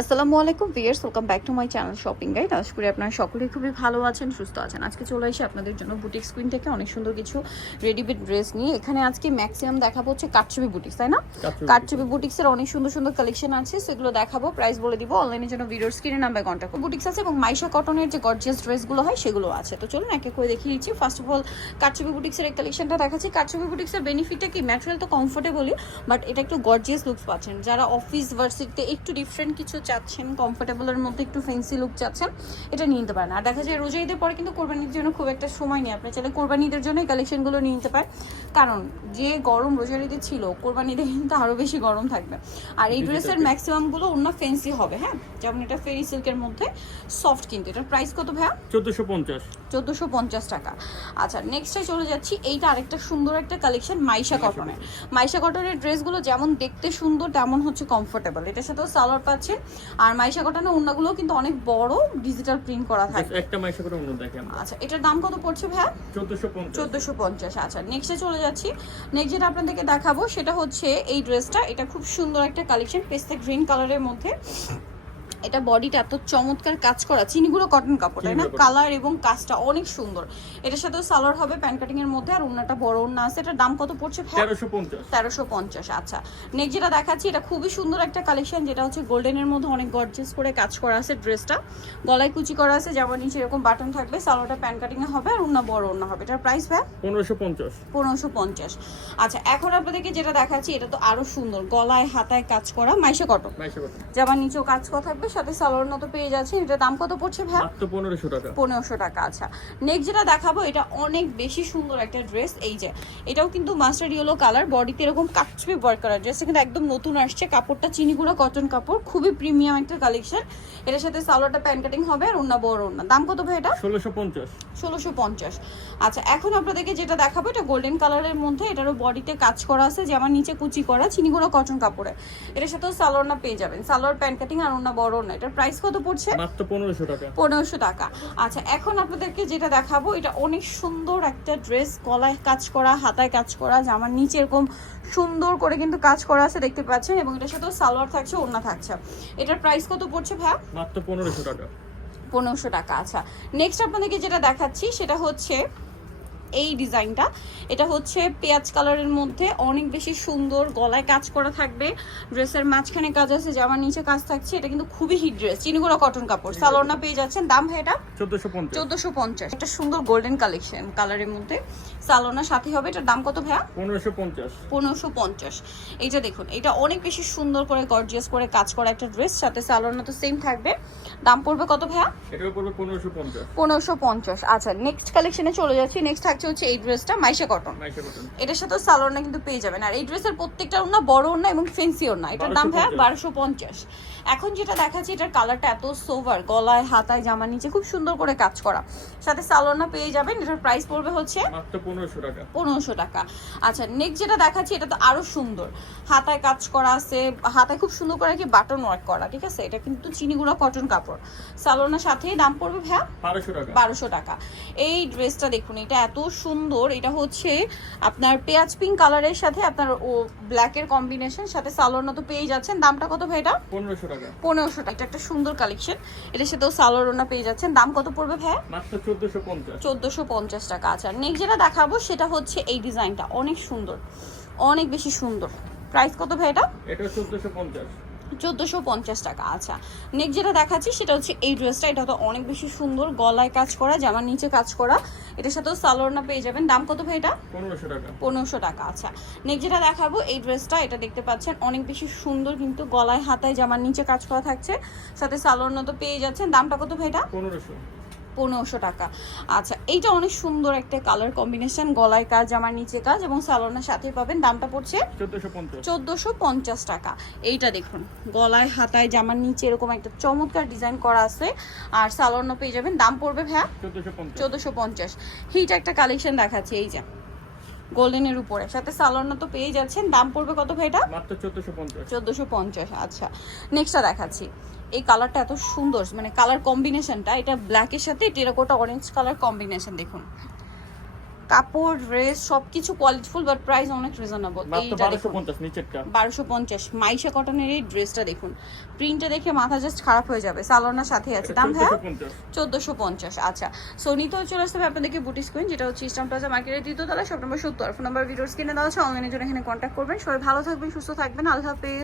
আসসালামু আলাইকুম viewers, welcome back to my channel shopping guide. আশা করি আপনারা সকলেই খুবই ভালো আছেন, সুস্থ আছেন। আজকে চলে এসে আপনাদের জন্য বুটিক স্ক্রিন থেকে অনেক সুন্দর কিছু রেডিমেড ড্রেস নিয়ে। এখানে আজকে ম্যাক্সিমাম দেখাবো হচ্ছে কাটছবি বুটিক্স, তাই না? কাটছবি বুটিক্সের অনেক সুন্দর সুন্দর কালেকশন আছে, সেগুলো দেখাবো। প্রাইস বলে দিব। অনলাইনের জন্য ভিডিওর স্ক্রিনে নাম্বার কন্ট্যাক্ট বুটিক্স আছে এবং মাইশা কটনের যে গর্জিয়াস ড্রেসগুলো হয় সেগুলো আছে। তো চলুন এক এক করে দেখিয়ে দিচ্ছি। ফার্স্ট অফ অল কাটছবি বুটিক্সের এই কালেকশনটা দেখাচ্ছি। কাটছবি বুটিক্সের বেনিফিটটা কি, ম্যাটেরিয়াল তো কমফোর্টেবলই, বাট এটা একটু গর্জিয়াস লুকস পাচ্ছেন। যারা অফিস ভার্সিটিতে একটু ডিফারেন্ট কিছু চাচ্ছেন, কমফোর্টেবলের মধ্যে একটু ফ্যান্সি লুক চাচ্ছেন, এটা নিয়ে নিতে পারেন। আর দেখা যায় রোজা ঈদের পরে কিন্তু কোরবানির জন্য খুব একটা সময় নেই। আপনি চাইলে কোরবানি ঈদের জন্য এই কালেকশনগুলো নিয়ে নিতে পারেন, কারণ যে গরম রোজার ঈদে ছিল, কোরবানি ঈদে কিন্তু আরও বেশি গরম থাকবে। আর এই ড্রেসের ম্যাক্সিমামগুলো অন্য ফ্যান্সি হবে। হ্যাঁ, যেমন এটা ফেরি সিল্কের মধ্যে সফট, কিন্তু এটার প্রাইস কত ভাইয়া? 1450 টাকা। আচ্ছা, নেক্সটে চলে যাচ্ছি। এইটা আরেকটা সুন্দর একটা কালেকশন মাইশা কটনের। মাইশা কটনের ড্রেসগুলো যেমন দেখতে সুন্দর তেমন হচ্ছে কমফোর্টেবল। এটার সাথেও সালোয়ার পাচ্ছেন। আর মাইশা কটনের ওড়নাগুলো কিন্তু অনেক বড় ডিজিটাল প্রিন্ট করা থাকে। একটা মাইশা কটনের ওড়না দেখেন। আচ্ছা, এটার দাম কত পড়ছে ভাইয়া? 1450। আচ্ছা, নেক্সটে চলে যাচ্ছি। নেক্সট যেটা আপনাদেরকে দেখাবো সেটা হচ্ছে এই ড্রেসটা। এটা খুব সুন্দর একটা কালেকশন, পেস্তা গ্রিন কালারের মধ্যে। এটা বডিটা এত চমৎকার কাজ করা, চিনিগুলো কটন কাপড়, তাই না? কালার এবং কাজটা অনেক সুন্দর। এটার সাথেও সালোয়ার হবে প্যান্ট কাটিং এর মধ্যে, আর ওন্নাটা বড় ওন্না আছে। এটার দাম কত পড়ছে? 1350। আচ্ছা, নেক্সট যেটা দেখাচ্ছি, এটা খুবই সুন্দর একটা কালেকশন, যেটা হচ্ছে গোল্ডেনের মধ্যে অনেক গর্জিয়াস করে কাজ করা আছে। ড্রেসটা গলায় কুচি করা আছে, যেমন নিচে এরকম বাটন থাকবে, সালোয়ারটা প্যান্ট কাটিং এ হবে, আর ওন্না বড় ওন্না হবে। এটার প্রাইস ভাই 1550। আচ্ছা, এখন আপনাদেরকে যেটা দেখাচ্ছি এটা তো আরো সুন্দর, গলায় হাতায় কাজ করা মাইশা কটন, যেমন নিচেও কাজ করা থাকবে, সাথে সালোয়ার মতো পেয়ে যাচ্ছে। এটার দাম কত পড়ছে ভাই? মাত্র 1500 টাকা। আচ্ছা, নেক্সট যেটা দেখাবো, এটা অনেক বেশি সুন্দর একটা ড্রেস। এই যে এটাও কিন্তু মাস্টার্ড ইয়েলো কালার, বডিতে এরকম কাটছবি ওয়ার্ক করা। ড্রেসটা কিন্তু একদম নতুন আসছে, কাপড়টা চিনিগুড়া কটন কাপড়, খুবই প্রিমিয়াম একটা কালেকশন। এটার সাথে সালোয়ারটা প্যান্ট কাটিং হবে, আর ওন্না বড় ওন্না। দাম কত ভাই এটা? 1650। আচ্ছা, এখন আপনাদেরকে যেটা দেখাবো, এটা গোল্ডেন কালারের মধ্যে, এটারও বডিতে কাজ করা আছে, যেমন নিচে কুচি করা, চিনিগুড়া কটন কাপড়ে। এটার সাথেও সালোয়ার না পেয়ে যাবেন, সালোয়ার প্যান্ট কাটিং আর ওন্না বড় ওন্না। এটার প্রাইস কত পড়ছে? মাত্র 1500 টাকা। আচ্ছা, এখন আপনাদেরকে যেটা দেখাবো, এটা অনেক সুন্দর একটা ড্রেস, গলায় কাজ করা, হাতায় কাজ করা, জামার নিচে এরকম সুন্দর করে কিন্তু কাজ করা আছে, দেখতে পাচ্ছেন। এবং এটার সাথে সালোয়ার থাকছে, ওড়না থাকছে। এটার প্রাইস কত পড়ছে ভাই? মাত্র 1500 টাকা। আচ্ছা, নেক্সট আপনাদেরকে যেটা দেখাচ্ছি সেটা হচ্ছে এই ডিজাইনটা। এটা হচ্ছে পেঁয়াজ কালারের মধ্যে, অনেক বেশি সুন্দর, গলায় কাজ করা থাকবে, ড্রেসের মাঝখানে কাজ আছে, জামার নিচে কাজ থাকছে। এটা কিন্তু খুবই হিট ড্রেস, চিনিগুড়া কটন কাপড়, সালোয়ার পেয়ে যাচ্ছেন। দাম ভাই এটা 1450। এটা সুন্দর গোল্ডেন কালেকশন কালারের মধ্যে, সালোয়ার সাথে হবে। এটার দাম কত ভাইয়া? 1550। এইটা দেখুন, এটা অনেক বেশি সুন্দর করে গর্জিয়াস করে কাজ করা একটা ড্রেস, সাথে সালোয়ার তো সেম থাকবে। দাম পড়বে কত ভাইয়া? এটা পড়বে 1550। আচ্ছা, নেক্সট কালেকশনে চলে যাচ্ছি। নেক্সট হচ্ছে এই ড্রেসটা মাইশা কটন। এটার সাথে সালোয়ারটা কিন্তু পেয়ে যাবেন। আর এই ড্রেসের প্রত্যেকটা ওড়না বড় ওড়না এবং ফেন্সি ওড়না। এটার দাম ভাইয়া 1250। এখন যেটা দেখাচ্ছি, এটার কালারটা এত সোভার, গলায় হাতায় জামার নিচে খুব সুন্দর করে কাজ করা, সাথে সালোয়ারটা পেয়ে যাবেন। এটার প্রাইস পড়বে হচ্ছে মাত্র 1500 টাকা। আচ্ছা, নেক্সট যেটা দেখাচ্ছি, এটা তো আরো সুন্দর, হাতায় কাজ করা আছে, হাতায় খুব সুন্দর করে কি বাটন ওয়ার্ক করা, ঠিক আছে? এটা কিন্তু চিনিগুড়া কটন কাপড়, সালোয়ারের সাথে দাম পড়বে ভাইয়া 1200 টাকা। এই ড্রেসটা দেখুন, এটা এত সুন্দর। এটা হচ্ছে আপনার পেঁয়াজ পিঙ্ক কালারের সাথে আপনার ও ব্ল্যাকের কম্বিনেশন, সাথে সালোয়ার তো পেয়ে যাচ্ছেন। দামটা কত ভাই এটা? 1500 টাকা। এটা একটা সুন্দর কালেকশন, এটার সাথেও সালোয়ার পেয়ে যাচ্ছেন। দাম কত পড়বে ভাই? মাত্র 1450 টাকা। আচ্ছা, নেক্সট যেটা দেখাবো সেটা হচ্ছে এই ডিজাইনটা, অনেক সুন্দর, অনেক বেশি সুন্দর। প্রাইস কত ভাই এটা? এটা 1450 টাকা। আচ্ছা, নেক্সট যেটা দেখাচ্ছি সেটা হচ্ছে এই ড্রেসটা। এটা তো অনেক বেশি সুন্দর, গলায় কাজ করা, জামার নিচে কাজ করা। এটার সাথেও সালোয়ার পেয়ে যাবেন। দাম কত ভাই এটা? 1500 টাকা। আচ্ছা, নেক্সট যেটা দেখাবো এই ড্রেসটা। এটা দেখতে পাচ্ছেন অনেক বেশি সুন্দর, কিন্তু গলায় হাতায় জামার নিচে কাজ করা থাকছে, সাথে সালোয়ার তো পেয়ে যাচ্ছেন। দামটা কত ভাই এটা? 1500 টাকা। আচ্ছা, এইটা অনেক সুন্দর একটা কালার কম্বিনেশন, গলায় কাজ, জামার নিচে কাজ এবং সালোয়ারের সাথে পাবেন। দামটা পড়ছে 1450 টাকা। এইটা দেখুন, গলায় হাতায় জামার নিচে এরকম একটা চমৎকার ডিজাইন করা আছে, আর সালোয়ার পেয়ে যাবেন। দাম পড়বে ভাইয়া 1450। হিট একটা কালেকশন দেখাচ্ছি, এই যে গোল্ডেনের উপরে, সাথে সালোয়ার তো পেয়ে যাচ্ছেন। দাম পড়বে কত ভাই এটা? মাত্র 1450। আচ্ছা, নেক্সটটা দেখাচ্ছি। এই কালারটা এত সুন্দর, মানে কালার কম্বিনেশনটা, এটা ব্ল্যাকের সাথে টেরাকোটা অরেঞ্জ কালার কম্বিনেশন। দেখুন, কাপড় ড্রেস সবকিছু কোয়ালিটিফুল বাট প্রাইস অনেক রিজনেবল। মাত্র এইটা দেখুন 1250 নিচেরটা 1250 মাইশা কটনের এই ড্রেসটা দেখুন, প্রিন্টটা দেখে মাথা জাস্ট খারাপ হয়ে যাবে। সালোয়ারের সাথে আছে, দাম ভাইয়া 1450। আচ্ছা, সো নিতেও চলে আসতে হবে আপনাদেরকে বুটিক কুইন, যেটা হচ্ছে ইস্টার্ন প্লাজা মার্কেটের 3য় তলা, শপ নম্বর 70। ফোন নাম্বার ভিডিওর স্ক্রিনে দেওয়া আছে, অনলাইনে জন্য এখানে কন্ট্যাক্ট করবেন। সবাই ভালো থাকবেন, সুস্থ থাকবেন, আল্লাহ হাফেজ।